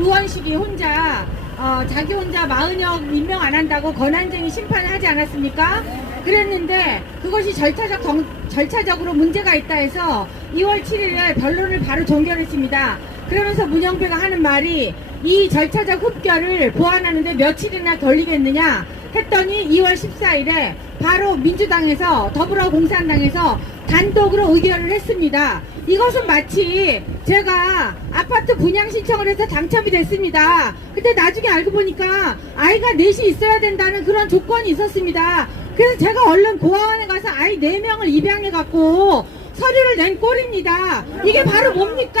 의원실이 혼자 자기 혼자 마은혁 임명 안 한다고 권한쟁의 심판을 하지 않았습니까? 그랬는데 그것이 절차적으로 문제가 있다 해서 2월 7일에 변론을 바로 종결했습니다. 그러면서 문영배가 하는 말이 이 절차적 흡결을 보완하는데 며칠이나 걸리겠느냐 했더니 2월 14일에 바로 민주당에서 더불어공산당에서 단독으로 의결을 했습니다. 이것은 마치 제가 아파트 분양 신청을 해서 당첨이 됐습니다. 근데 나중에 알고 보니까 아이가 넷이 있어야 된다는 그런 조건이 있었습니다. 그래서 제가 얼른 고아원에 가서 아이 4명을 입양해갖고 서류를 낸 꼴입니다. 이게 바로 뭡니까?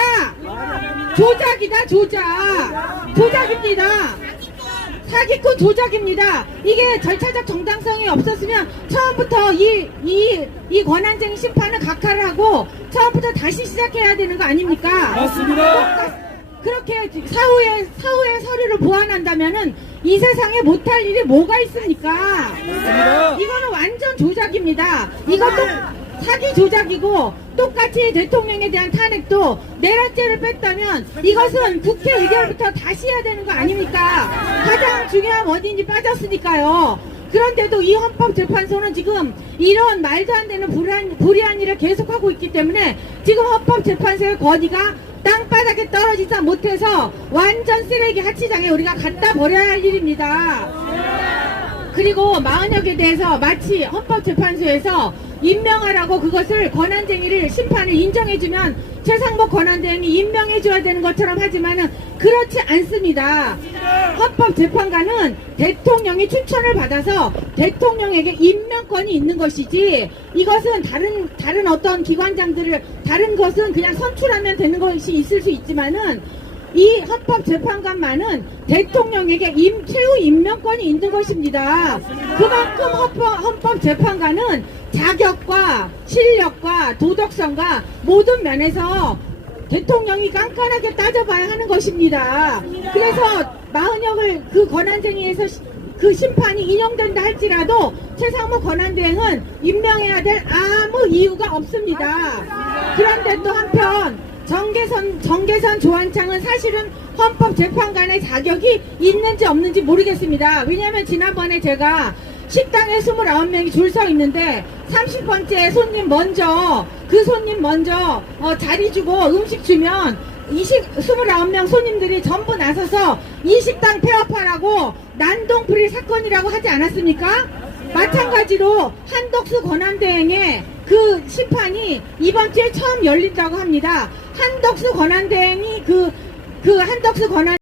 조작이다, 조작. 조작입니다. 사기꾼 조작입니다. 이게 절차적 정당성이 없었으면 처음부터 이 권한쟁의 심판을 각하를 하고 처음부터 다시 시작해야 되는 거 아닙니까? 맞습니다. 그렇게 사후에 서류를 보완한다면은 이 세상에 못할 일이 뭐가 있습니까? 맞습니다. 이거는 완전 조작입니다. 이것도 사기 조작이고 똑같이 대통령에 대한 탄핵도 내란죄를 뺐다면 이것은 국회 의결부터 다시 해야 되는 거 아닙니까? 가장 중요한 원인이 빠졌으니까요. 그런데도 이 헌법재판소는 지금 이런 말도 안 되는 불이한 일을 계속하고 있기 때문에 지금 헌법재판소의 권위가 땅바닥에 떨어지지 못해서 완전 쓰레기 하치장에 우리가 갖다 버려야 할 일입니다. 그리고 마은혁에 대해서 마치 헌법재판소에서 임명하라고 그것을 권한쟁의를 심판을 인정해주면 최상목 권한대행이 임명해줘야 되는 것처럼 하지만은 그렇지 않습니다. 헌법재판관은 대통령이 추천을 받아서 대통령에게 임명권이 있는 것이지 이것은 다른 어떤 기관장들을 다른 것은 그냥 선출하면 되는 것이 있을 수 있지만은 이 헌법재판관만은 대통령에게 최후 임명권이 있는 것입니다. 그만큼 헌법재판관은 자격과 실력과 도덕성과 모든 면에서 대통령이 깐깐하게 따져봐야 하는 것입니다. 그래서 마은혁을 그 권한쟁의에서 그 심판이 인용된다 할지라도 최상목 권한대행은 임명해야 될 아무 이유가 없습니다. 그런데 또 한편 정계선 조한창은 사실은 헌법재판관의 자격이 있는지 없는지 모르겠습니다. 왜냐하면 지난번에 제가 식당에 29명이 줄 서 있는데 30번째 손님 먼저 자리 주고 음식 주면 29명 손님들이 전부 나서서 이 식당 폐업하라고 난동불일 사건이라고 하지 않았습니까? 마찬가지로 한덕수 권한대행의 그 심판이 이번 주에 처음 열린다고 합니다. 한덕수 권한대행이 한덕수 권한